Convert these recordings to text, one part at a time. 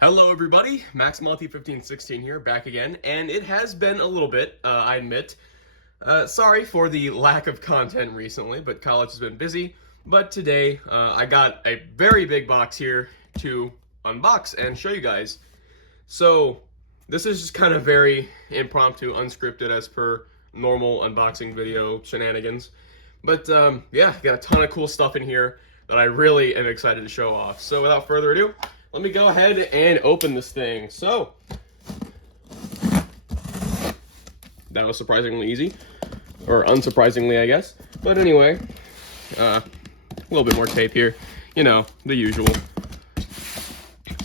Hello everybody, MaxMalty1516 here, back again, and it has been a little bit, I admit. Sorry for the lack of content recently, but college has been busy. But today, I got a very big box here to unbox and show you guys. So, this is just kind of very impromptu, unscripted as per normal unboxing video shenanigans. But, yeah, got a ton of cool stuff in here that I really am excited to show off. So, without further ado, let me go ahead and open this thing. So, that was surprisingly easy, or unsurprisingly, I guess. But anyway, a little bit more tape here, you know, the usual.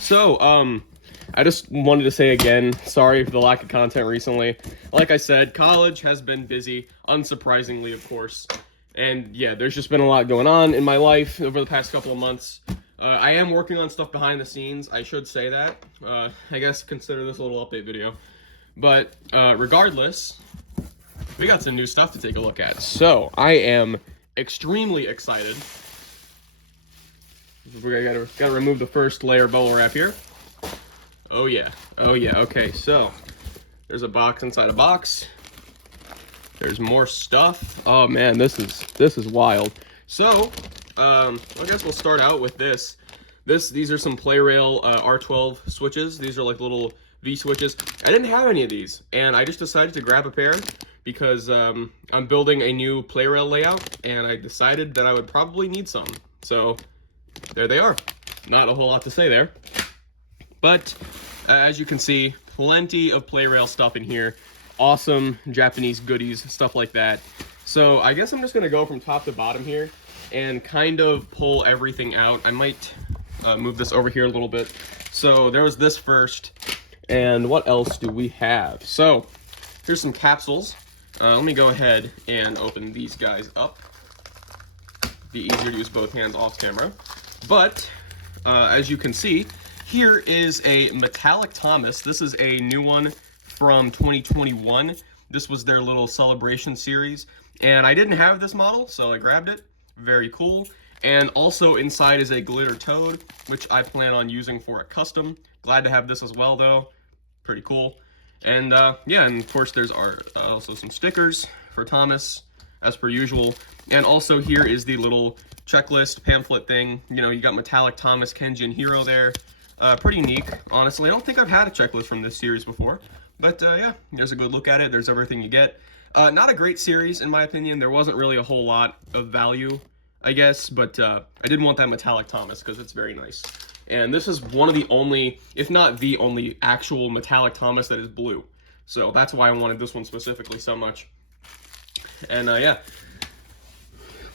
So, I just wanted to say again, sorry for the lack of content recently. Like I said, college has been busy, unsurprisingly, of course. And yeah, there's just been a lot going on in my life over the past couple of months. I am working on stuff behind the scenes, I should say that. I guess consider this a little update video. But regardless, we got some new stuff to take a look at. So, I am extremely excited. We gotta remove the first layer of bubble wrap here. Oh yeah, okay, so there's a box inside a box. There's more stuff. Oh man, this is wild. So, I guess we'll start out with this. These are some PlayRail R12 switches. These are like little V switches. I didn't have any of these, and I just decided to grab a pair because I'm building a new PlayRail layout, and I decided that I would probably need some. So, there they are. Not a whole lot to say there. But, as you can see, plenty of PlayRail stuff in here. Awesome Japanese goodies, stuff like that. So, I guess I'm just going to go from top to bottom here and kind of pull everything out. I might move this over here a little bit. So there was this first, and what else do we have? So here's some capsules. Let me go ahead and open these guys up. Be easier to use both hands off camera. But as you can see, here is a Metallic Thomas. This is a new one from 2021. This was their little celebration series, and I didn't have this model, so I grabbed it. Very cool. And also inside is a glitter toad, which I plan on using for a custom. Glad to have this as well, though. Pretty cool. And yeah, and of course there's also some stickers for Thomas, as per usual. And also here is the little checklist pamphlet thing. You know, you got Metallic Thomas, Kenji, and Hero there. Pretty unique, honestly. I don't think I've had a checklist from this series before. But yeah, there's a good look at it. There's everything you get. Not a great series, in my opinion. There wasn't really a whole lot of value, I guess, but I did want that Metallic Thomas because it's very nice. And this is one of the only, if not the only, actual Metallic Thomas that is blue. So that's why I wanted this one specifically so much. And yeah,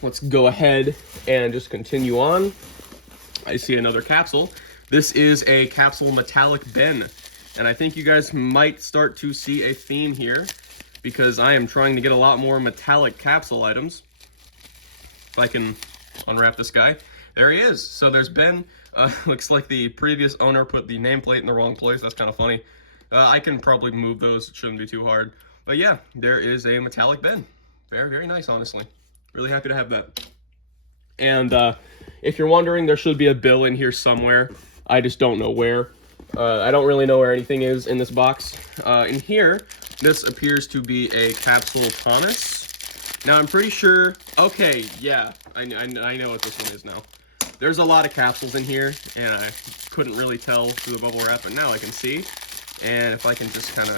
let's go ahead and just continue on. I see another capsule. This is a capsule Metallic Ben. And I think you guys might start to see a theme here, because I am trying to get a lot more metallic capsule items. If I can unwrap this guy. There he is. So there's Ben. Looks like the previous owner put the nameplate in the wrong place. That's kind of funny. I can probably move those. It shouldn't be too hard. But yeah, there is a metallic Ben. Very, very nice, honestly. Really happy to have that. And if you're wondering, there should be a bill in here somewhere. I just don't know where. I don't really know where anything is in this box. In here, this appears to be a capsule Thomas. Now, I'm pretty sure... Okay, yeah, I know what this one is now. There's a lot of capsules in here, and I couldn't really tell through the bubble wrap, but now I can see. And if I can just kind of...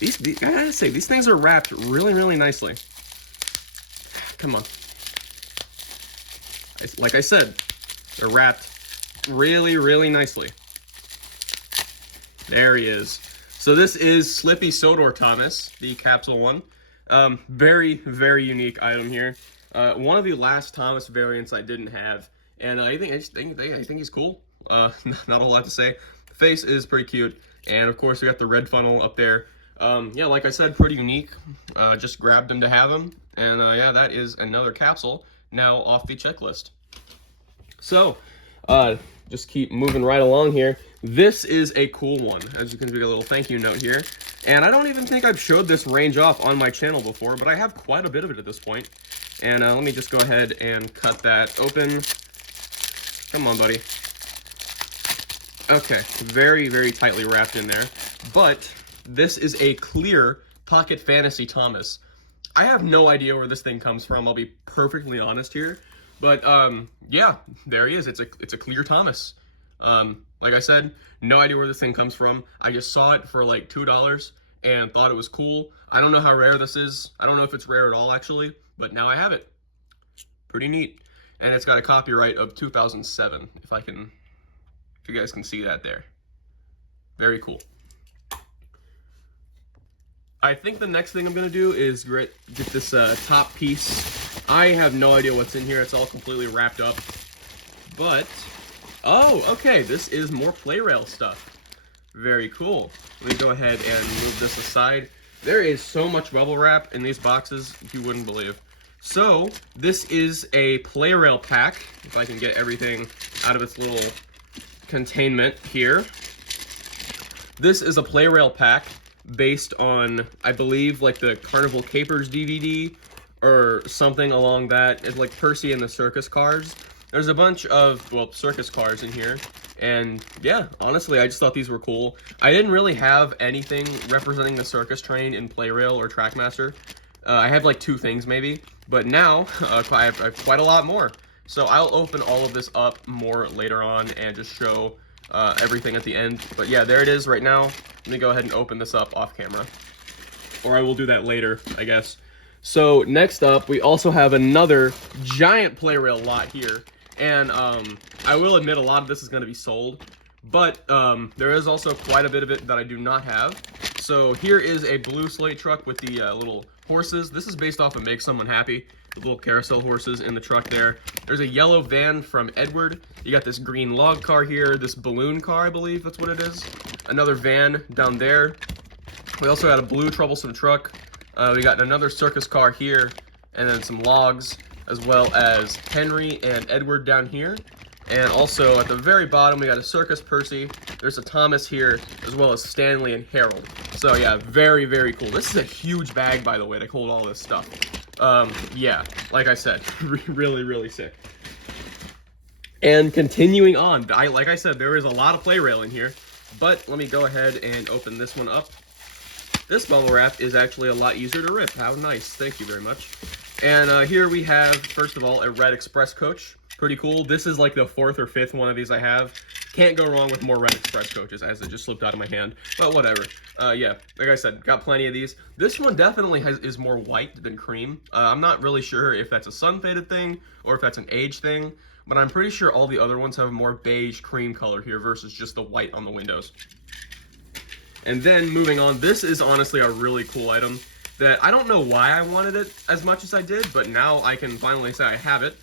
I gotta say, these things are wrapped really, really nicely. Come on. Like I said, they're wrapped really, really nicely. There he is. So this is Slippy Sodor Thomas, the capsule one. Very, very unique item here. One of the last Thomas variants I didn't have, and I think he's cool. Not a whole lot to say. The face is pretty cute, and of course we got the red funnel up there. Yeah, like I said, pretty unique. Just grabbed him to have him, and yeah, that is another capsule now off the checklist. So, just keep moving right along here. This is a cool one. As you can see, a little thank you note here. And I don't even think I've showed this range off on my channel before, but I have quite a bit of it at this point. And let me just go ahead and cut that open. Come on, buddy. Okay, very, very tightly wrapped in there. But this is a clear Pocket Fantasy Thomas. I have no idea where this thing comes from, I'll be perfectly honest here. But yeah, there he is. It's a clear Thomas. Like I said, no idea where this thing comes from. I just saw it for like $2 and thought it was cool. I don't know how rare this is. I don't know if it's rare at all actually, but now I have it. Pretty neat. And it's got a copyright of 2007, if you guys can see that there. Very cool. I think the next thing I'm gonna do is get this top piece. I have no idea what's in here. It's all completely wrapped up. But, oh, okay, this is more Plarail stuff. Very cool. Let me go ahead and move this aside. There is so much bubble wrap in these boxes, you wouldn't believe. So, this is a Plarail pack, if I can get everything out of its little containment here. This is a Plarail pack based on, I believe, like the Carnival Capers DVD or something along that. It's like Percy and the Circus Cars. There's a bunch of, well, circus cars in here. And yeah, honestly, I just thought these were cool. I didn't really have anything representing the circus train in Plarail or Trackmaster. I have like 2 things maybe, but now I have quite a lot more. So I'll open all of this up more later on and just show everything at the end. But yeah, there it is right now. Let me go ahead and open this up off camera. Or I will do that later, I guess. So next up, we also have another giant Plarail lot here. And I will admit a lot of this is going to be sold. But there is also quite a bit of it that I do not have. So here is a blue slate truck with the little horses. This is based off of Make Someone Happy. The little carousel horses in the truck there. There's a yellow van from Edward. You got this green log car here, this balloon car, I believe that's what it is. Another van down there. We also got a blue troublesome truck. We got another circus car here, and then some logs, as well as Henry and Edward down here. And also at the very bottom, we got a Circus Percy. There's a Thomas here, as well as Stanley and Harold. So yeah, very, very cool. This is a huge bag, by the way, to hold all this stuff. Yeah, like I said, really, really sick. And continuing on, like I said, there is a lot of Plarail in here, but let me go ahead and open this one up. This bubble wrap is actually a lot easier to rip. How nice. Thank you very much. And here we have, first of all, a red express coach. Pretty cool. This is like the 4th or 5th one of these I have. Can't go wrong with more red express coaches, as it just slipped out of my hand. But whatever. Yeah, like I said, got plenty of these. This one definitely is more white than cream. I'm not really sure if that's a sun-faded thing or if that's an age thing. But I'm pretty sure all the other ones have a more beige cream color here versus just the white on the windows. And then moving on, this is honestly a really cool item that I don't know why I wanted it as much as I did, but now I can finally say I have it.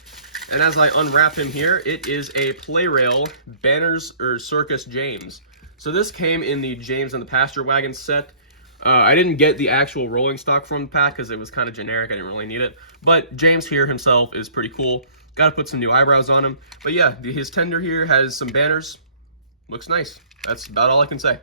And as I unwrap him here, it is a Plarail Banners or Circus James. So this came in the James and the Pasture Wagon set. I didn't get the actual rolling stock from the pack because it was kind of generic. I didn't really need it. But James here himself is pretty cool. Got to put some new eyebrows on him. But yeah, his tender here has some banners. Looks nice. That's about all I can say.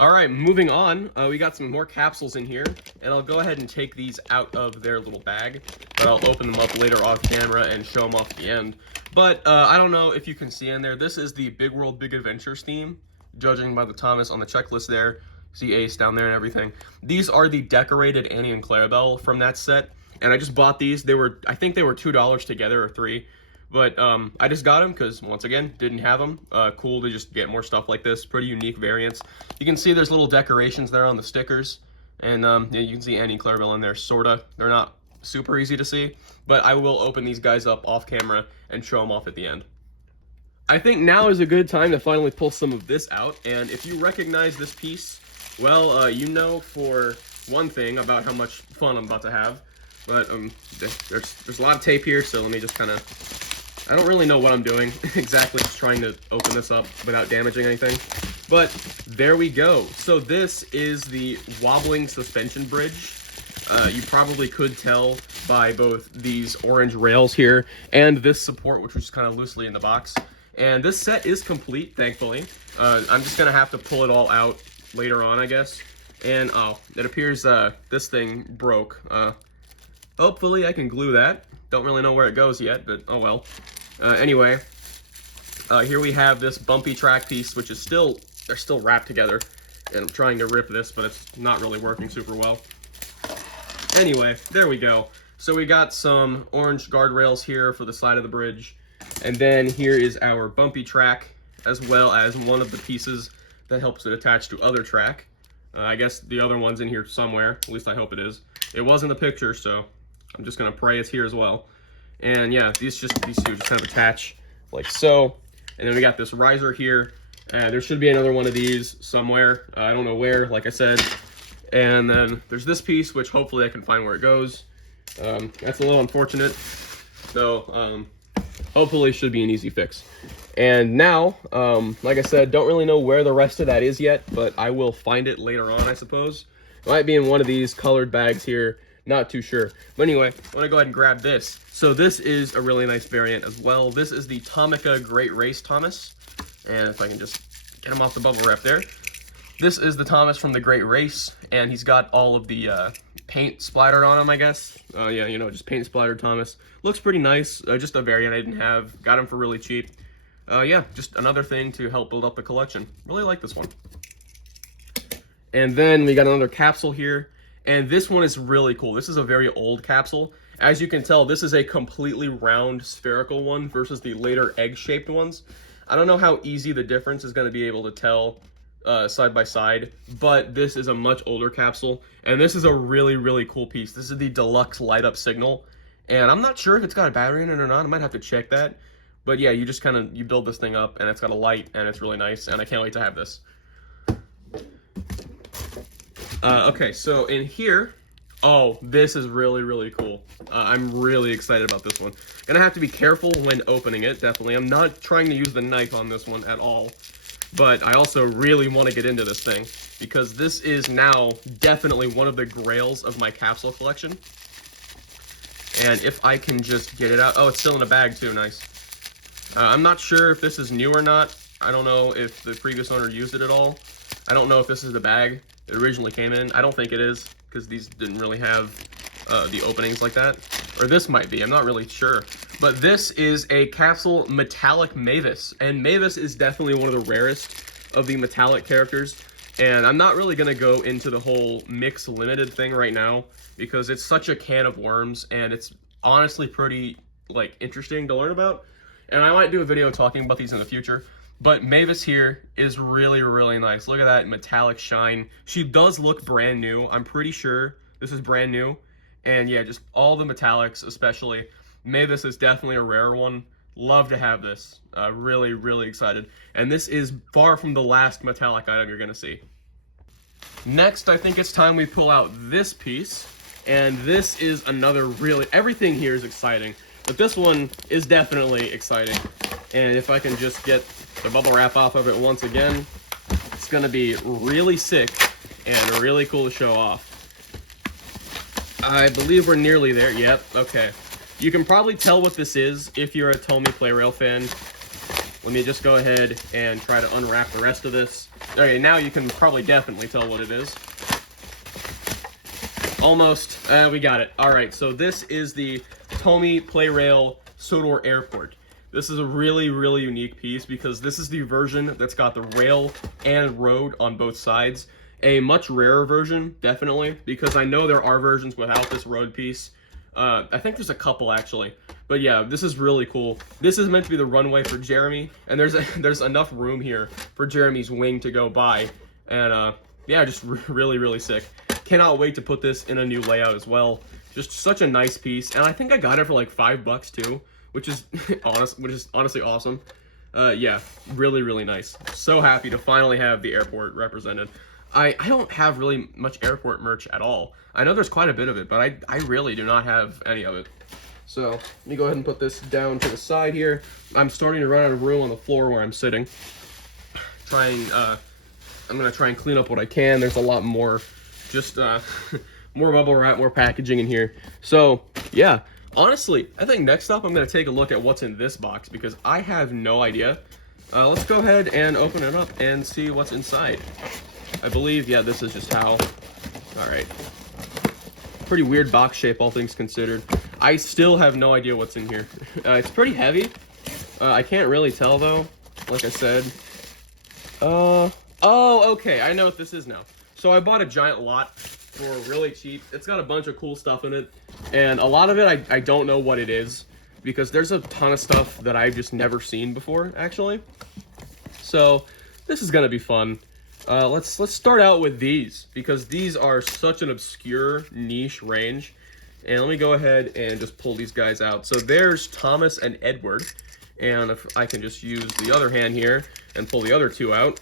Alright, moving on, we got some more capsules in here, and I'll go ahead and take these out of their little bag, but I'll open them up later off camera and show them off at the end. But I don't know if you can see in there, this is the Big World Big Adventures theme, judging by the Thomas on the checklist there. See Ace down there and everything. These are the decorated Annie and Clarabelle from that set, and I just bought these. I think they were $2 together or $3. But I just got them because, once again, didn't have them. Cool to just get more stuff like this. Pretty unique variants. You can see there's little decorations there on the stickers. And yeah, you can see Annie and Clarabelle in there, sorta. They're not super easy to see. But I will open these guys up off camera and show them off at the end. I think now is a good time to finally pull some of this out. And if you recognize this piece, well, you know for one thing about how much fun I'm about to have. But there's a lot of tape here, so let me just kind of... I don't really know what I'm doing exactly, just trying to open this up without damaging anything. But there we go. So this is the wobbling suspension bridge. You probably could tell by both these orange rails here and this support, which was kind of loosely in the box. And this set is complete, thankfully. I'm just going to have to pull it all out later on, I guess. And, oh, it appears this thing broke. Hopefully I can glue that. Don't really know where it goes yet, but oh well. Anyway, Here we have this bumpy track piece, which is still, they're still wrapped together. And I'm trying to rip this, but it's not really working super well. Anyway, there we go. So we got some orange guardrails here for the side of the bridge. And then here is our bumpy track, as well as one of the pieces that helps it attach to other track. I guess the other one's in here somewhere. At least I hope it is. It was in the picture, so I'm just gonna pray it's here as well. And yeah, these two just kind of attach like so. And then we got this riser here. There should be another one of these somewhere. I don't know where, like I said. And then there's this piece, which hopefully I can find where it goes. That's a little unfortunate, though. Hopefully should be an easy fix. And now, like I said, don't really know where the rest of that is yet, but I will find it later on, I suppose. It might be in one of these colored bags here, not too sure. But anyway, I want to go ahead and grab this. So this is a really nice variant as well. This is the Tomica Great Race Thomas. And if I can just get him off the bubble wrap there. This is the Thomas from the Great Race, and he's got all of the paint splattered on him, I guess. Yeah, you know, just paint splattered Thomas. Looks pretty nice. Just a variant I didn't have. Got him for really cheap. Yeah, just another thing to help build up the collection. Really like this one. And then we got another capsule here, and this one is really cool. This is a very old capsule. As you can tell, this is a completely round spherical one versus the later egg-shaped ones. I don't know how easy the difference is going to be able to tell side by side, but this is a much older capsule, and this is a really, really cool piece. This is the deluxe light up signal, and I'm not sure if it's got a battery in it or not. I might have to check that, but yeah, you just you build this thing up, and it's got a light, and it's really nice, and I can't wait to have this. Okay, so in here, oh, this is really, really cool. I'm really excited about this one. Gonna have to be careful when opening it, definitely. I'm not trying to use the knife on this one at all. But I also really want to get into this thing, because this is now definitely one of the grails of my capsule collection. And if I can just get it out... Oh, it's still in a bag too, nice. I'm not sure if this is new or not. I don't know if the previous owner used it at all. I don't know if this is the bag it originally came in. I don't think it is, because these didn't really have the openings like that. Or this might be, I'm not really sure. But this is a capsule metallic Mavis, and Mavis is definitely one of the rarest of the metallic characters. And I'm not really gonna go into the whole mix limited thing right now, because it's such a can of worms, and it's honestly pretty like interesting to learn about. And I might do a video talking about these in the future. But Mavis here is really, really nice. Look at that metallic shine. She does look brand new. I'm pretty sure this is brand new. And yeah, just all the metallics especially. Mavis is definitely a rare one. Love to have this. Really, really excited. And this is far from the last metallic item you're gonna see. Next, I think it's time we pull out this piece. And this is another really, everything here is exciting. But this one is definitely exciting. And if I can just get the bubble wrap off of it once again, it's gonna be really sick and really cool to show off. I believe we're nearly there. Yep, okay. You can probably tell what this is if you're a Tomy Play-Rail fan. Let me just go ahead and try to unwrap the rest of this. Okay, now you can probably definitely tell what it is. Almost. We got it. Alright, so this is the Tomy Play-Rail Sodor Airport. This is a really, really unique piece because this is the version that's got the rail and road on both sides. A much rarer version, definitely, because I know there are versions without this road piece. I think there's a couple, actually. But yeah, this is really cool. This is meant to be the runway for Jeremy, and there's enough room here for Jeremy's wing to go by. And yeah, just really, really sick. Cannot wait to put this in a new layout as well. Just such a nice piece, and I think I got it for like $5 too, which is honestly awesome. Yeah, really, really nice. So happy to finally have the airport represented. I don't have really much airport merch at all. I know there's quite a bit of it, but I really do not have any of it. So let me go ahead and put this down to the side here. I'm starting to run out of room on the floor where I'm sitting. I'm gonna try and clean up what I can. There's a lot more, just more bubble wrap, more packaging in here. So yeah, honestly, I think next up I'm gonna take a look at what's in this box because I have no idea. Let's go ahead and open it up and see what's inside. I believe, yeah, this is just how. All right. Pretty weird box shape, all things considered. I still have no idea what's in here. It's pretty heavy. I can't really tell, though. like I said. Oh, okay, I know what this is now. So I bought a giant lot for really cheap. It's got a bunch of cool stuff in it, and a lot of it I don't know what it is, because there's a ton of stuff that I've just never seen before, actually. So this is gonna be fun. Let's start out with these, because these are such an obscure niche range. And let me go ahead and just pull these guys out. So there's Thomas and Edward, and if I can just use the other hand here and pull the other two out,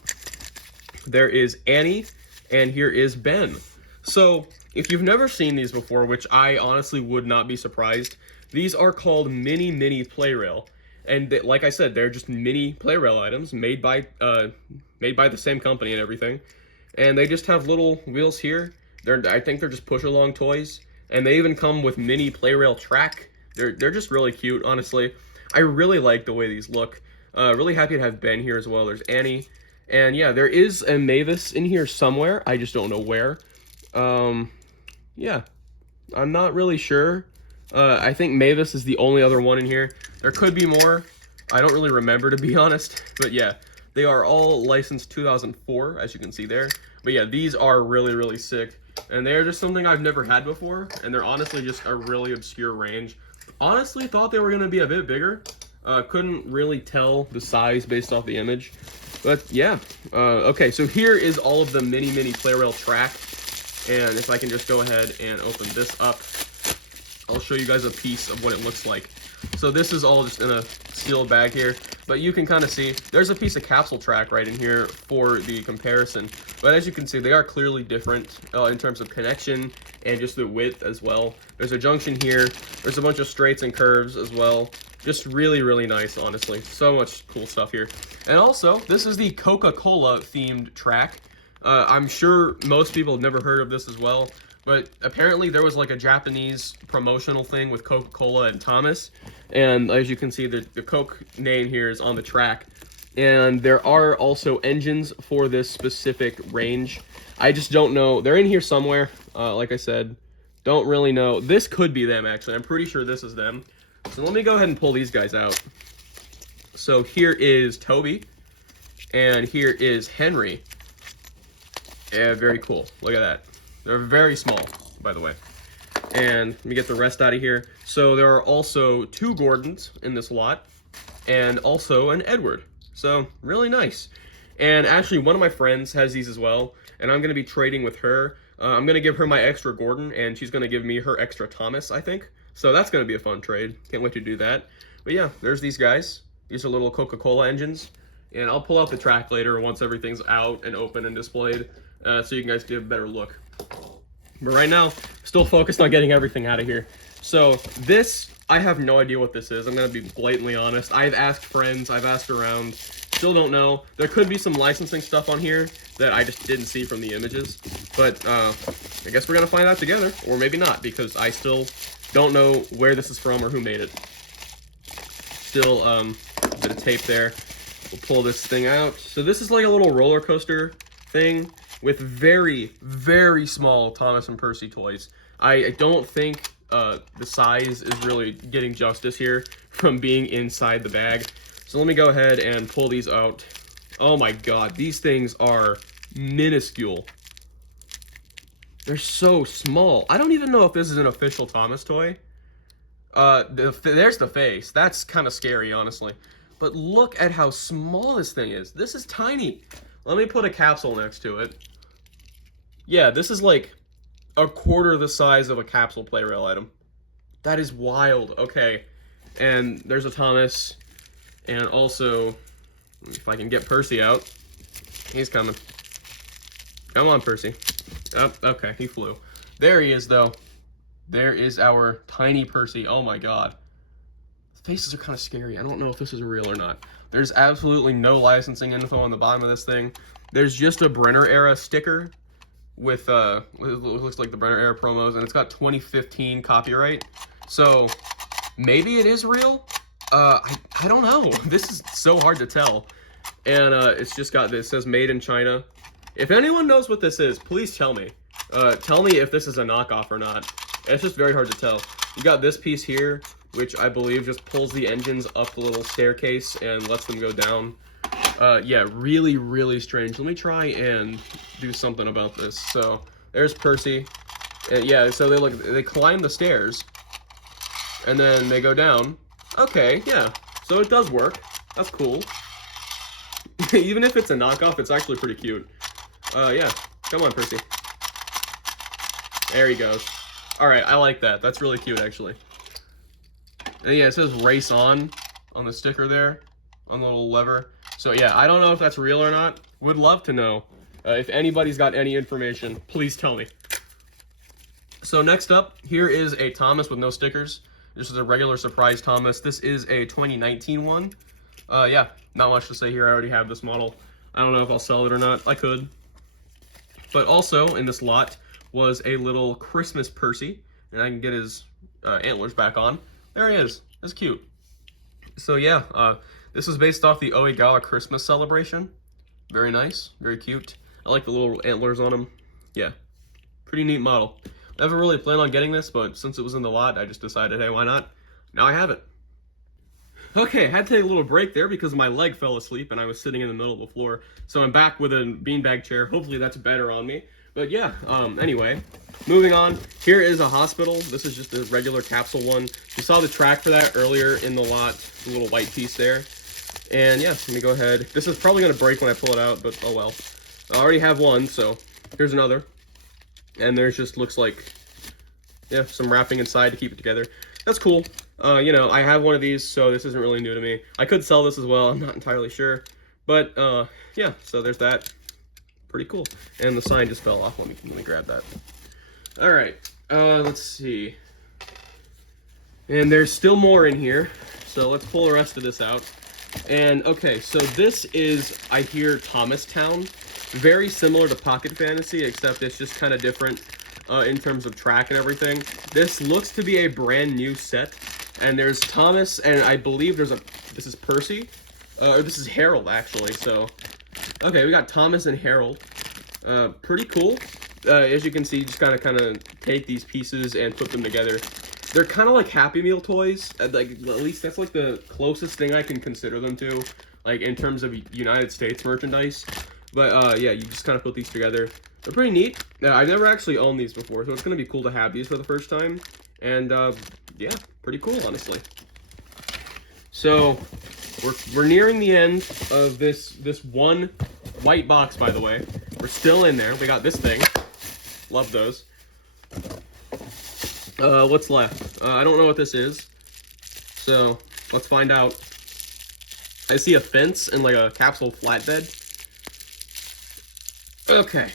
there is Annie, and here is Ben. So if you've never seen these before, which I honestly would not be surprised, these are called mini play rail. And like I said, they're just mini play rail items made by the same company and everything. And they just have little wheels here. I think they're just push along toys. And they even come with mini play rail track. They're just really cute, honestly. I really like the way these look. Really happy to have Ben here as well. There's Annie. And yeah, there is a Mavis in here somewhere. I just don't know where. Yeah, I'm not really sure. I think Mavis is the only other one in here. There could be more. I don't really remember, to be honest. But yeah, they are all licensed 2004, as you can see there. But yeah, these are really, really sick. And they're just something I've never had before. And they're honestly just a really obscure range. Honestly, thought they were going to be a bit bigger. Couldn't really tell the size based off the image. But yeah, okay, so here is all of the mini play rail track. And if I can just go ahead and open this up, I'll show you guys a piece of what it looks like. So this is all just in a sealed bag here, but you can kind of see there's a piece of capsule track right in here for the comparison. But as you can see, they are clearly different in terms of connection and just the width as well. There's a junction here. There's a bunch of straights and curves as well. Just really, really nice, honestly. So much cool stuff here. And also, this is the Coca-Cola themed track. I'm sure most people have never heard of this as well, but apparently there was like a Japanese promotional thing with Coca-Cola and Thomas. And as you can see, the Coke name here is on the track. And there are also engines for this specific range. I just don't know. They're in here somewhere. Like I said, don't really know. This could be them, actually. I'm pretty sure this is them. So let me go ahead and pull these guys out. So here is Toby, and here is Henry. Yeah, very cool. Look at that. They're very small, by the way. And let me get the rest out of here. So there are also 2 Gordons in this lot, and also an Edward. So really nice. And actually, one of my friends has these as well, and I'm going to be trading with her. I'm going to give her my extra Gordon, and she's going to give me her extra Thomas, I think. So that's going to be a fun trade. Can't wait to do that. But yeah, there's these guys. These are little Coca-Cola engines. And I'll pull out the track later once everything's out and open and displayed, so you guys get a better look. But right now, still focused on getting everything out of here. So this, I have no idea what this is. I'm going to be blatantly honest. I've asked friends. I've asked around. Still don't know. There could be some licensing stuff on here that I just didn't see from the images. But I guess we're going to find out together. Or maybe not, because I still don't know where this is from or who made it. Still a bit of tape there. We'll pull this thing out. So this is like a little roller coaster thing with very, very small Thomas and Percy toys. I don't think the size is really getting justice here from being inside the bag. So let me go ahead and pull these out. Oh my god, these things are minuscule. They're so small. I don't even know if this is an official Thomas toy. There's the face. That's kind of scary, honestly. But look at how small this thing is. This is tiny. Let me put a capsule next to it. Yeah, this is like a quarter the size of a capsule play rail item. That is wild. Okay. And there's a Thomas. And also, if I can get Percy out. He's coming. Come on, Percy. Oh, okay, he flew. There he is, though. There is our tiny Percy. Oh my god. The faces are kind of scary. I don't know if this is real or not. There's absolutely no licensing info on the bottom of this thing. There's just a Brenner era sticker with it looks like the Brenner era promos, and it's got 2015 copyright. So maybe it is real. I don't know. This is so hard to tell. And it's just got this. It says made in China. If anyone knows what this is, please tell me. Tell me if this is a knockoff or not. It's just very hard to tell. You got this piece here, which I believe just pulls the engines up the little staircase and lets them go down. Yeah, really, really strange. Let me try and do something about this. So there's Percy. And yeah, so they climb the stairs, and then they go down. Okay, yeah. So it does work. That's cool. Even if it's a knockoff, it's actually pretty cute. Yeah. Come on, Percy. There he goes. Alright, I like that. That's really cute, actually. And yeah, it says race on the sticker there, on the little lever. So yeah, I don't know if that's real or not. Would love to know. If anybody's got any information, please tell me. So next up, here is a Thomas with no stickers. This is a regular surprise Thomas. This is a 2019 one. Yeah, not much to say here. I already have this model. I don't know if I'll sell it or not. I could. But also in this lot was a little Christmas Percy, and I can get his antlers back on. There he is. That's cute. So yeah, this is based off the Oegawa Christmas celebration. Very nice, very cute. I like the little antlers on him. Yeah, pretty neat model. Never really planned on getting this, but since it was in the lot, I just decided, hey, why not? Now I have it. Okay, I had to take a little break there because my leg fell asleep and I was sitting in the middle of the floor. So I'm back with a beanbag chair. Hopefully that's better on me. But yeah, anyway, moving on. Here is a hospital. This is just a regular capsule one. You saw the track for that earlier in the lot, the little white piece there. And yeah, let me go ahead. This is probably going to break when I pull it out, but oh well. I already have one, so here's another. And there's just looks like, yeah, some wrapping inside to keep it together. That's cool. You know, I have one of these, so this isn't really new to me. I could sell this as well, I'm not entirely sure. But, yeah, so there's that. Pretty cool. And the sign just fell off. Let me grab that. Alright, let's see. And there's still more in here, so let's pull the rest of this out. And, okay, so this is, I hear, Thomastown. Very similar to Pocket Fantasy, except it's just kind of different in terms of track and everything. This looks to be a brand new set. And there's Thomas, and I believe this is Percy, or this is Harold, actually, so, okay, we got Thomas and Harold, pretty cool. As you can see, you just kind of take these pieces and put them together. They're kind of like Happy Meal toys, like, at least that's like the closest thing I can consider them to, like, in terms of United States merchandise. But, yeah, you just kind of put these together. They're pretty neat. I've never actually owned these before, so it's going to be cool to have these for the first time. And, yeah, pretty cool, honestly. So, we're nearing the end of this one white box, by the way. We're still in there. We got this thing. Love those. What's left? I don't know what this is. So, let's find out. I see a fence and, like, a capsule flatbed. Okay.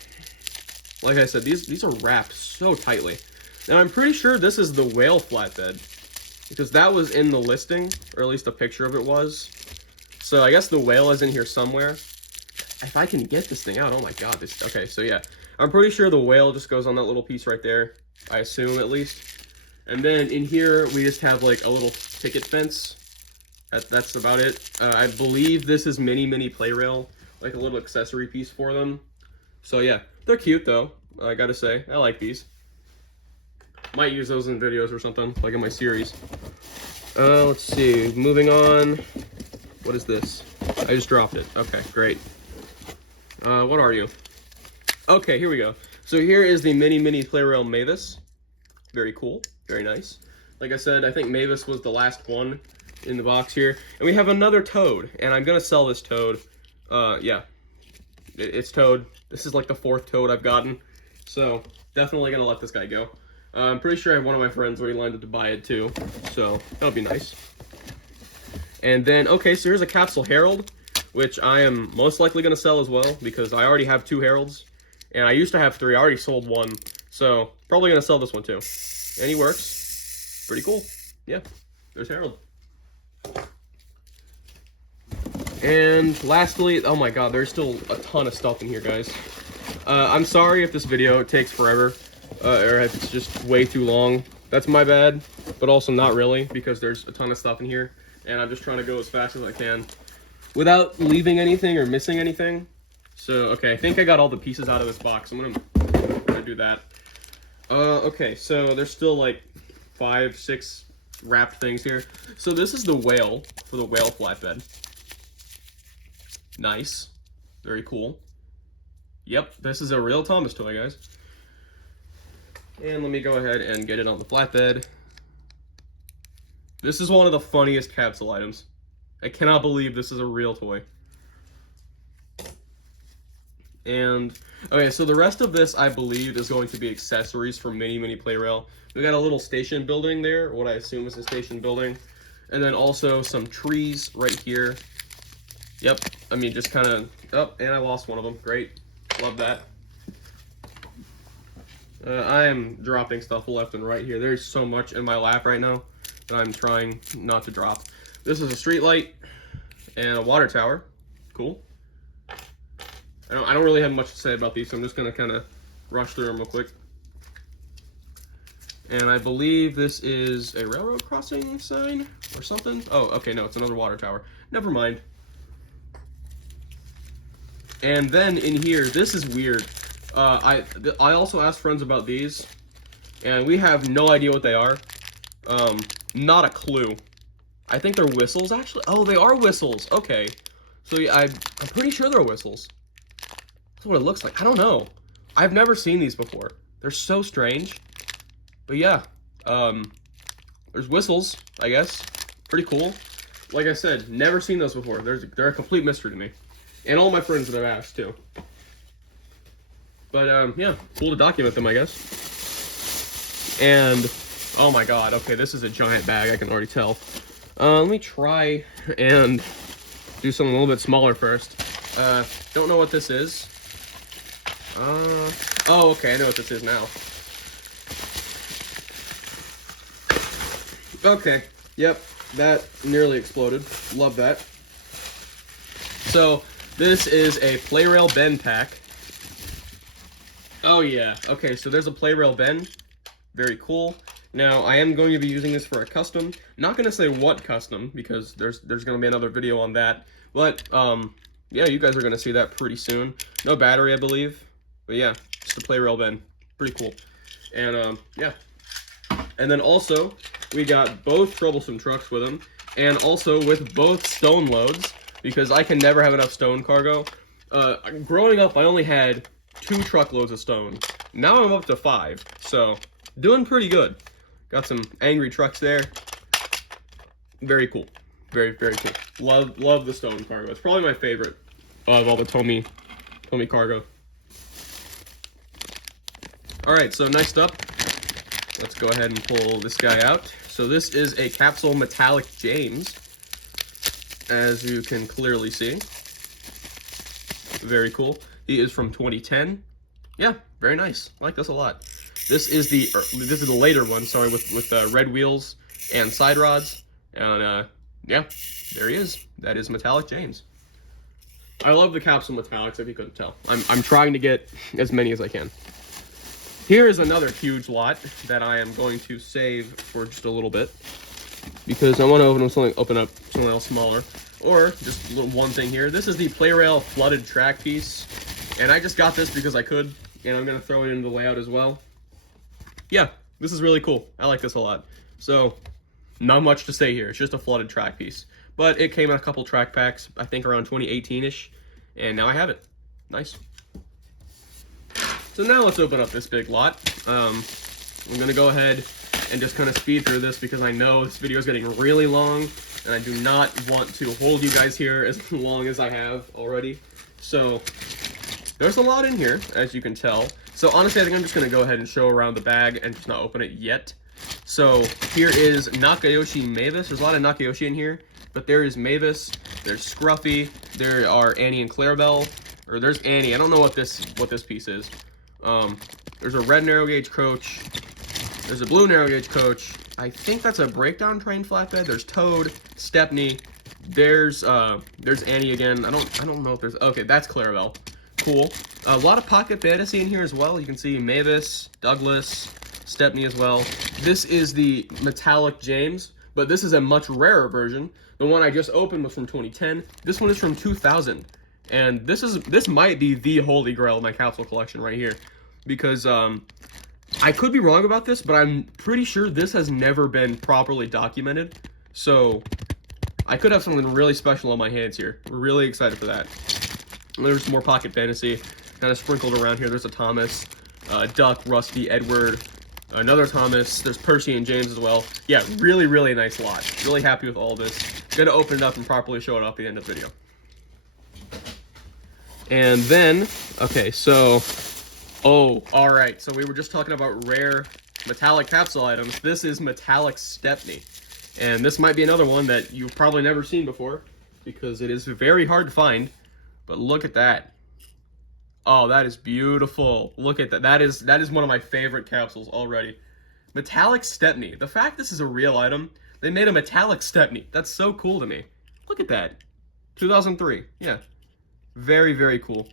Like I said, these are wrapped so tightly. And I'm pretty sure this is the whale flatbed, because that was in the listing, or at least a picture of it was. So I guess the whale is in here somewhere. If I can get this thing out, oh my god. Okay, so yeah. I'm pretty sure the whale just goes on that little piece right there. I assume, at least. And then in here, we just have like a little picket fence. That's about it. I believe this is mini play rail, like a little accessory piece for them. So yeah, they're cute though, I gotta say. I like these. Might use those in videos or something, like in my series. Let's see, moving on. What is this? I just dropped it. Okay, great. What are you? Okay, here we go. So here is the mini play rail Mavis. Very cool, very nice. Like I said, I think Mavis was the last one in the box here. And we have another Toad, and I'm gonna sell this Toad. Yeah, it's Toad. This is like the 4th Toad I've gotten. So, definitely gonna let this guy go. I'm pretty sure I have one of my friends already lined up to buy it too, so that'll be nice. And then, okay, so here's a capsule Harold, which I am most likely going to sell as well, because I already have 2 Harolds, and I used to have 3. I already sold 1, so probably going to sell this one too. And he works. Pretty cool. Yeah, there's Harold. And lastly, oh my god, there's still a ton of stuff in here, guys. I'm sorry if this video takes forever. Or if it's just way too long. That's my bad, but also not really, because there's a ton of stuff in here, and I'm just trying to go as fast as I can without leaving anything or missing anything. So, okay, I think I got all the pieces out of this box. I'm gonna do that. Okay, so there's still like 5, 6 wrapped things here. So this is the whale for the whale flatbed. Nice. Very cool. Yep, this is a real Thomas toy, guys. And let me go ahead and get it on the flatbed. This is one of the funniest capsule items. I cannot believe this is a real toy. And, okay, so the rest of this, I believe, is going to be accessories for Mini Mini Play Rail. We got a little station building there, what I assume is a station building. And then also some trees right here. Yep, I mean, just kind of, oh, and I lost one of them. Great, love that. I am dropping stuff left and right here. There's so much in my lap right now that I'm trying not to drop. This is a street light and a water tower. Cool. I don't really have much to say about these, so I'm just going to kind of rush through them real quick. And I believe this is a railroad crossing sign or something. Oh, okay, no, it's another water tower. Never mind. And then in here, this is weird. I also asked friends about these, and we have no idea what they are. Not a clue. I think they're whistles, actually. Oh, they are whistles. Okay. So yeah, I'm pretty sure they're whistles. That's what it looks like. I don't know. I've never seen these before. They're so strange. But yeah, there's whistles, I guess. Pretty cool. Like I said, never seen those before. They're a complete mystery to me. And all my friends that I've asked, too. But, yeah, cool to document them, I guess. And, oh my god, okay, this is a giant bag, I can already tell. Let me try and do something a little bit smaller first. Don't know what this is. Oh, okay, I know what this is now. Okay, yep, that nearly exploded. Love that. So, this is a Play Rail bend pack. Oh yeah, okay, so there's a Play Rail bend. Very cool. Now, I am going to be using this for a custom. Not going to say what custom, because there's going to be another video on that. But, yeah, you guys are going to see that pretty soon. No battery, I believe. But yeah, just a Play Rail bend. Pretty cool. And, yeah. And then also, we got both Troublesome trucks with them. And also with both stone loads, because I can never have enough stone cargo. Growing up, I only had 2 truckloads of stone. Now I'm up to 5, so doing pretty good. Got some angry trucks there. Very cool. Very, very cool. Love the stone cargo. It's probably my favorite of all the Tomy cargo. Alright, so next up, let's go ahead and pull this guy out. So this is a Capsule Metallic James, as you can clearly see. Very cool. He is from 2010. Yeah, very nice. I like this a lot. This is the later one, sorry, with red wheels and side rods. And yeah, there he is. That is Metallic James. I love the Capsule Metallics, if you couldn't tell. I'm trying to get as many as I can. Here is another huge lot that I am going to save for just a little bit, because I want to open up something else smaller, or just one thing here. This is the Play Rail flooded track piece, and I just got this because I could, and I'm going to throw it into the layout as well. Yeah, this is really cool. I like this a lot. So, not much to say here. It's just a flooded track piece. But it came in a couple track packs, I think around 2018-ish, and now I have it. Nice. So now let's open up this big lot. I'm going to go ahead and just kind of speed through this because I know this video is getting really long, and I do not want to hold you guys here as long as I have already. So, there's a lot in here, as you can tell. So honestly, I think I'm just going to go ahead and show around the bag and just not open it yet. So here is Nakayoshi Mavis. There's a lot of Nakayoshi in here, but there is Mavis, there's Scruffy, there are Annie and Clarabelle, or there's Annie. I don't know what this piece is. There's a red narrow gauge coach, there's a blue narrow gauge coach. I think that's a breakdown train flatbed. There's Toad, Stepney, there's Annie again. I don't know if there's, okay, that's Clarabelle. Cool. A lot of Pocket Fantasy in here as well. You can see Mavis, Douglas, Stepney as well. This is the Metallic James, but this is a much rarer version. The one I just opened was from 2010. This one is from 2000. And this might be the holy grail of my capsule collection right here. Because I could be wrong about this, but I'm pretty sure this has never been properly documented. So I could have something really special on my hands here. We're really excited for that. And there's more Pocket Fantasy kind of sprinkled around here. There's a Thomas, Duck, Rusty, Edward, another Thomas. There's Percy and James as well. Yeah, really, really nice lot. Really happy with all this. Gonna open it up and properly show it off at the end of the video. And then, okay, so, oh, all right. So we were just talking about rare metallic capsule items. This is Metallic Stepney. And this might be another one that you've probably never seen before because it is very hard to find. But look at that. Oh, that is beautiful. Look at that. That is one of my favorite capsules already. Metallic Stepney. The fact this is a real item, they made a Metallic Stepney. That's so cool to me. Look at that. 2003. Yeah. Very, very cool.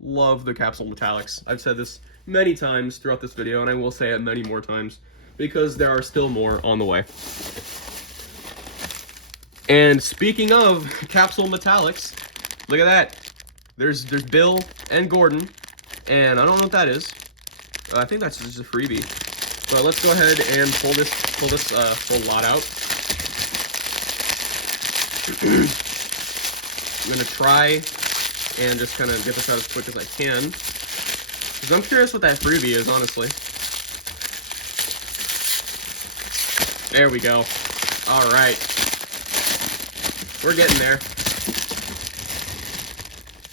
Love the capsule metallics. I've said this many times throughout this video, and I will say it many more times because there are still more on the way. And speaking of capsule metallics, look at that. There's Bill and Gordon, and I don't know what that is. I think that's just a freebie. But let's go ahead and pull this full lot out. I'm gonna try and just kind of get this out as quick as I can, because I'm curious what that freebie is, honestly. There we go. All right. We're getting there.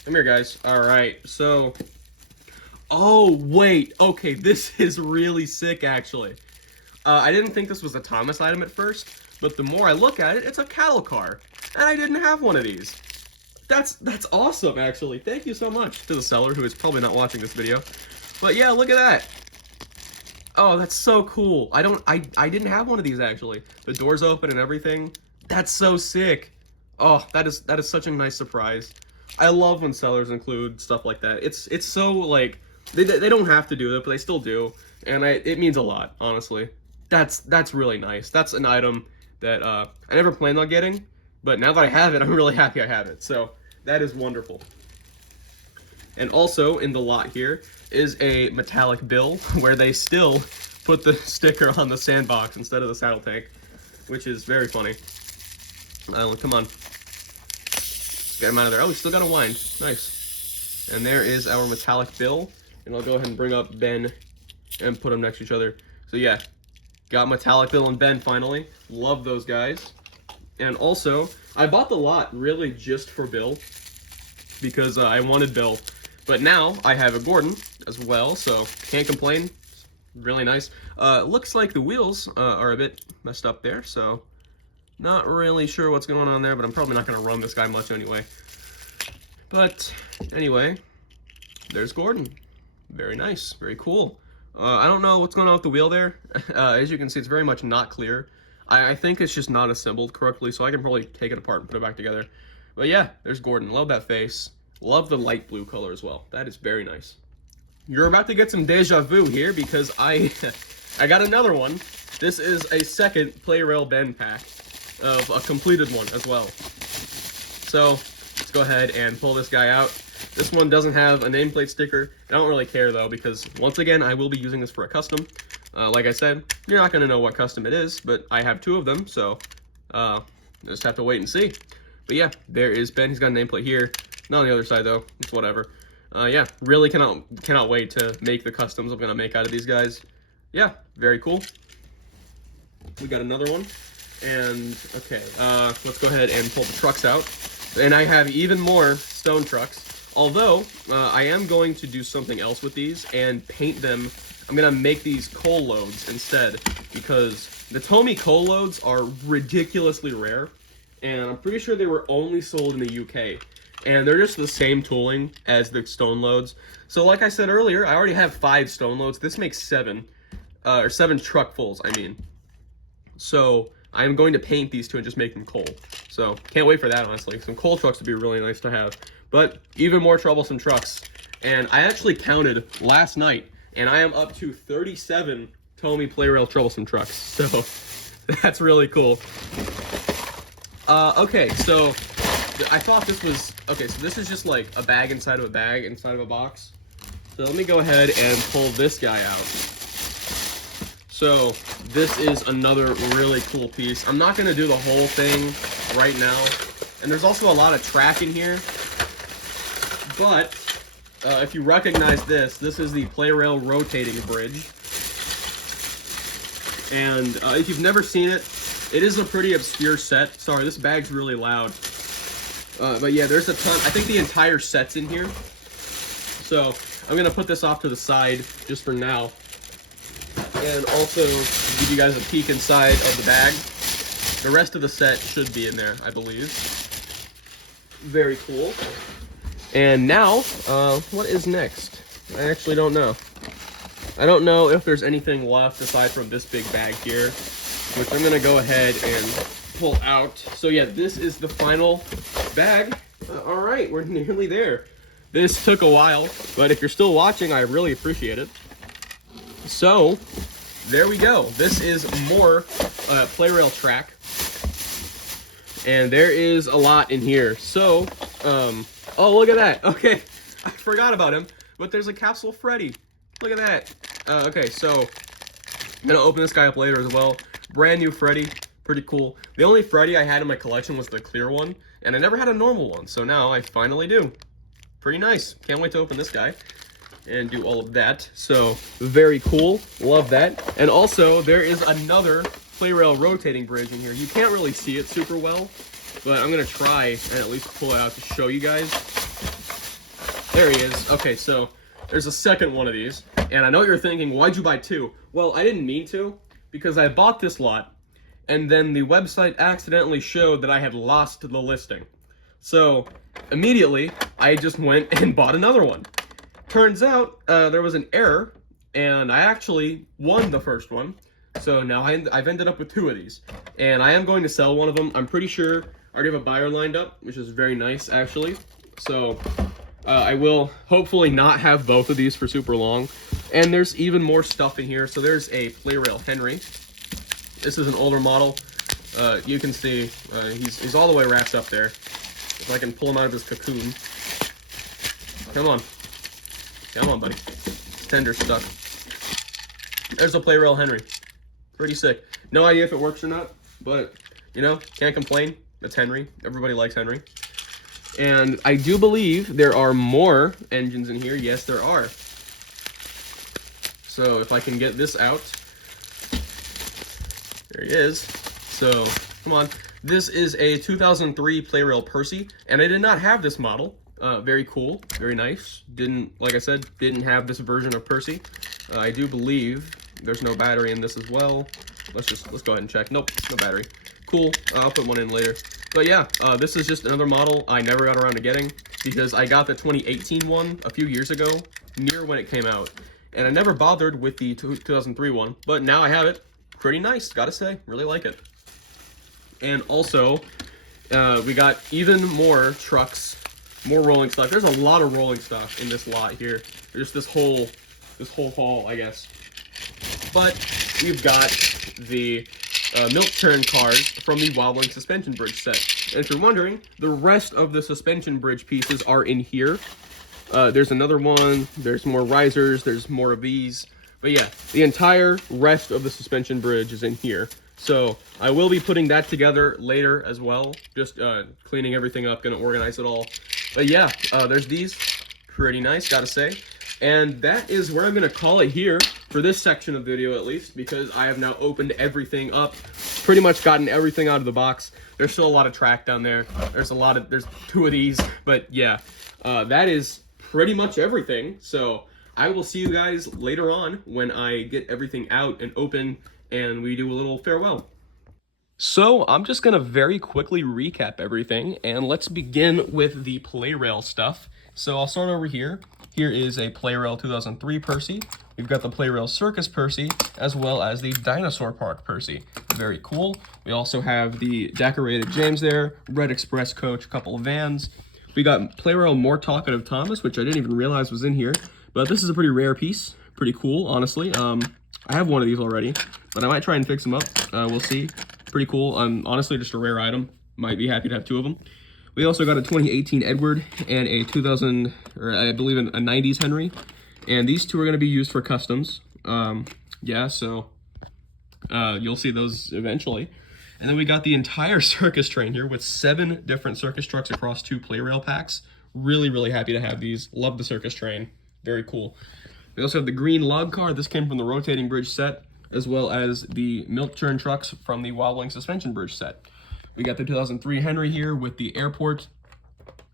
Come here, guys. All right, so... Oh, wait. Okay, this is really sick, actually. I didn't think this was a Thomas item at first, but the more I look at it, it's a cattle car. And I didn't have one of these. That's awesome, actually. Thank you so much to the seller, who is probably not watching this video. But yeah, look at that. Oh, that's so cool. I didn't have one of these, actually. The door's open and everything. That's so sick. Oh, that is such a nice surprise. I love when sellers include stuff like that. It's so, like, they don't have to do it, but they still do. And it means a lot, honestly. That's really nice. That's an item that I never planned on getting, but now that I have it, I'm really happy I have it. So that is wonderful. And also in the lot here is a metallic Bill, where they still put the sticker on the sandbox instead of the saddle tank, which is very funny. Come on. Get him out of there. Oh, we still got a wind. Nice. And there is our metallic Bill. And I'll go ahead and bring up Ben and put them next to each other. So yeah, got metallic Bill and Ben finally. Love those guys. And also, I bought the lot really just for Bill, because I wanted Bill. But now I have a Gordon as well, so can't complain. Really nice. Looks like the wheels are a bit messed up there, so not really sure what's going on there, but I'm probably not going to run this guy much anyway. But anyway, there's Gordon. Very nice. Very cool. I don't know what's going on with the wheel there. As you can see, it's very much not clear. I think it's just not assembled correctly, so I can probably take it apart and put it back together. But yeah, there's Gordon. Love that face. Love the light blue color as well. That is very nice. You're about to get some deja vu here, because I got another one. This is a second Play-Rail Ben pack of a completed one as well. So let's go ahead and pull this guy out. This one doesn't have a nameplate sticker. I don't really care though, because once again, I will be using this for a custom. Like I said, you're not going to know what custom it is, but I have two of them, so just have to wait and see. But yeah, there is Ben. He's got a nameplate here. Not on the other side though. It's whatever. Yeah, really cannot wait to make the customs I'm going to make out of these guys. Yeah, very cool. We got another one. And, okay, let's go ahead and pull the trucks out. And I have even more stone trucks. Although, I am going to do something else with these and paint them. I'm going to make these coal loads instead, because the Tomy coal loads are ridiculously rare. And I'm pretty sure they were only sold in the UK. And they're just the same tooling as the stone loads. So like I said earlier, I already have 5 stone loads. This makes 7. Or 7 truckfuls, I mean. So I'm going to paint these two and just make them coal. So can't wait for that, honestly. Some coal trucks would be really nice to have. But even more troublesome trucks. And I actually counted last night, and I am up to 37 Tomy Play-Rail troublesome trucks. So that's really cool. Okay, so I thought this was... Okay, so this is just like a bag inside of a bag inside of a box. So let me go ahead and pull this guy out. So this is another really cool piece. I'm not going to do the whole thing right now. And there's also a lot of track in here. But if you recognize this, this is the Plarail rotating bridge. And if you've never seen it, it is a pretty obscure set. Sorry, this bag's really loud. But yeah, there's a ton. I think the entire set's in here. So I'm going to put this off to the side just for now. And also give you guys a peek inside of the bag. The rest of the set should be in there, I believe. Very cool. And now, what is next? I actually don't know. I don't know if there's anything left aside from this big bag here, which I'm going to go ahead and pull out. So yeah, this is the final bag. All right, we're nearly there. This took a while, but if you're still watching, I really appreciate it. So, there we go. This is more Plarail track. And there is a lot in here. So, oh, look at that. Okay, I forgot about him, but there's a Capsule Freddy. Look at that. Okay, so I'm gonna open this guy up later as well. Brand new Freddy, pretty cool. The only Freddy I had in my collection was the clear one, and I never had a normal one, so now I finally do. Pretty nice. Can't wait to open this guy and do all of that. So, very cool. Love that. And also, there is another Plarail rotating bridge in here. You can't really see it super well, but I'm going to try and at least pull it out to show you guys. There he is. Okay, so there's a second one of these. And I know you're thinking, why'd you buy two? Well, I didn't mean to, because I bought this lot, and then the website accidentally showed that I had lost the listing. So, immediately, I just went and bought another one. Turns out, there was an error, and I actually won the first one. So now I've ended up with two of these. And I am going to sell one of them. I'm pretty sure I already have a buyer lined up, which is very nice, actually. So, I will hopefully not have both of these for super long. And there's even more stuff in here. So there's a Plarail Henry. This is an older model. You can see he's all the way wrapped up there. If I can pull him out of his cocoon. Come on. Come on, buddy. It's tender stuff. There's a Plarail Henry. Pretty sick. No idea if it works or not, but, you know, can't complain. It's Henry. Everybody likes Henry. And I do believe there are more engines in here. Yes, there are. So if I can get this out. There he is. So, come on. This is a 2003 Plarail Percy, and I did not have this model. Very cool, very nice. Like I said, didn't have this version of Percy. I do believe there's no battery in this as well. Let's go ahead and check. Nope, no battery. Cool, I'll put one in later. But yeah, this is just another model I never got around to getting because I got the 2018 one a few years ago, near when it came out. And I never bothered with the 2003 one, but now I have it. Pretty nice, gotta say, really like it. And also, we got even more trucks, more rolling stuff. There's a lot of rolling stuff in this lot here. There's this whole haul, I guess. But we've got the milk turn cars from the Wobbling Suspension Bridge set. And if you're wondering, the rest of the suspension bridge pieces are in here. There's another one, there's more risers, there's more of these. But yeah, the entire rest of the suspension bridge is in here. So I will be putting that together later as well. Just cleaning everything up, gonna organize it all. But yeah, there's these. Pretty nice, gotta say. And that is where I'm gonna call it here for this section of the video at least, because I have now opened everything up. Pretty much gotten everything out of the box. There's still a lot of track down there. There's two of these, but yeah, that is pretty much everything. So I will see you guys later on when I get everything out and open and we do a little farewell. So I'm just gonna very quickly recap everything, and let's begin with the Plarail stuff. So I'll start over here. Here is a Plarail 2003 Percy. We've got the Plarail Circus Percy, as well as the Dinosaur Park Percy. Very cool. We also have the decorated James there, Red Express coach, couple of vans. We got Plarail More Talkative Thomas, which I didn't even realize was in here, but this is a pretty rare piece. Pretty cool, honestly. I have one of these already, but I might try and fix them up. We'll see. Pretty cool. Honestly, just a rare item. Might be happy to have two of them. We also got a 2018 Edward and a 2000, or I believe a 90s Henry. And these two are going to be used for customs. Yeah, so You'll see those eventually. And then we got the entire circus train here with 7 different circus trucks across 2 play rail packs. Really, really happy to have these. Love the circus train. Very cool. We also have the green log car. This came from the rotating bridge set, as well as the milk churn trucks from the wobbling suspension bridge set. We got the 2003 Henry here with the airport,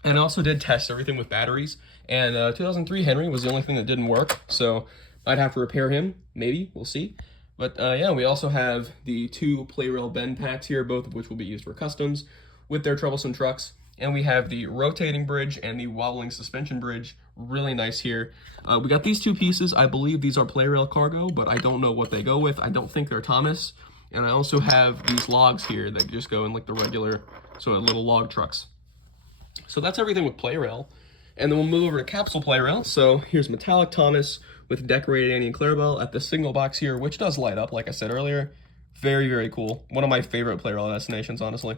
and I also did test everything with batteries. And 2003 Henry was the only thing that didn't work, so I'd have to repair him. Maybe, we'll see. But yeah, we also have the 2 play rail bend packs here, both of which will be used for customs with their troublesome trucks. And we have the rotating bridge and the wobbling suspension bridge. Really nice here. We got these 2 pieces. I believe these are play rail cargo, but I don't know what they go with. I don't think they're Thomas. And I also have these logs here that just go in like the regular sort of little log trucks. So that's everything with play rail. And then we'll move over to capsule play rail. So here's metallic Thomas with decorated Annie and Clarabelle at the single box here, which does light up, like I said earlier. Very, very cool. One of my favorite play rail destinations, honestly.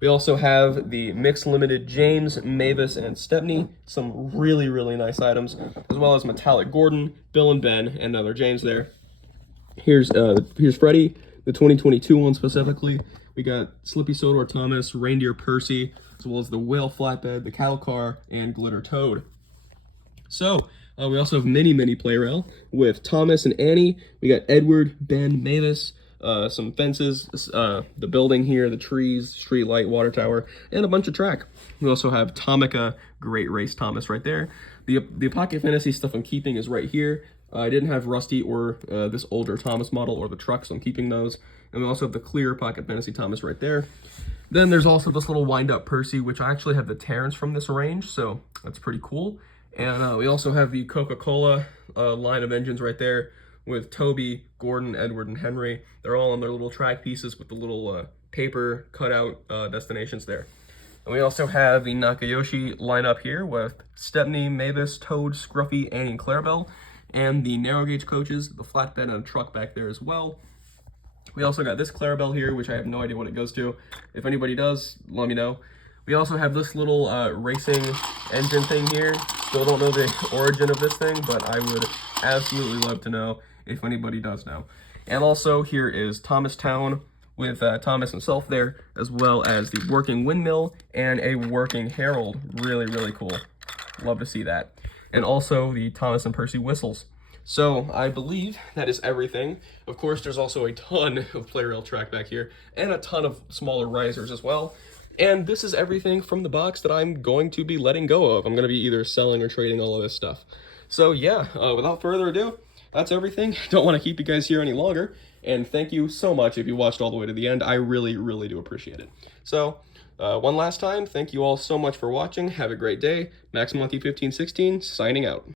We also have the mixed limited James, Mavis, and Stepney. Some really, really nice items, as well as metallic Gordon, Bill and Ben, and another James there. Here's Freddie, the 2022 one specifically. We got Slippy Sodor Thomas, Reindeer Percy, as well as the Whale Flatbed, the Cattle Car, and Glitter Toad. So, we also have mini play rail with Thomas and Annie. We got Edward, Ben, Mavis, some fences, the building here, the trees, street light, water tower, and a bunch of track. We also have Tomica, Great Race Thomas right there. The Pocket Fantasy stuff I'm keeping is right here. I didn't have Rusty or this older Thomas model or the truck, so I'm keeping those. And we also have the clear Pocket Fantasy Thomas right there. Then there's also this little wind-up Percy, which I actually have the Terrence from this range, so that's pretty cool. And we also have the Coca-Cola line of engines right there with Toby, Gordon, Edward, and Henry. They're all on their little track pieces with the little paper cutout destinations there. And we also have the Nakayoshi lineup here with Stepney, Mavis, Toad, Scruffy, Annie, and Clarabelle, and the narrow gauge coaches, the flatbed, and a truck back there as well. We also got this Clarabelle here, which I have no idea what it goes to. If anybody does, let me know. We also have this little racing engine thing here. Still don't know the origin of this thing, but I would absolutely love to know if anybody does know. And also here is Thomastown with Thomas himself there, as well as the working windmill and a working herald. Really, really cool. Love to see that. And also the Thomas and Percy whistles. So I believe that is everything. Of course, there's also a ton of play rail track back here and a ton of smaller risers as well. And this is everything from the box that I'm going to be letting go of. I'm going to be either selling or trading all of this stuff. So yeah, without further ado, that's everything. Don't want to keep you guys here any longer. And thank you so much if you watched all the way to the end. I really, really do appreciate it. So one last time, thank you all so much for watching. Have a great day. Max Monkey 1516 signing out.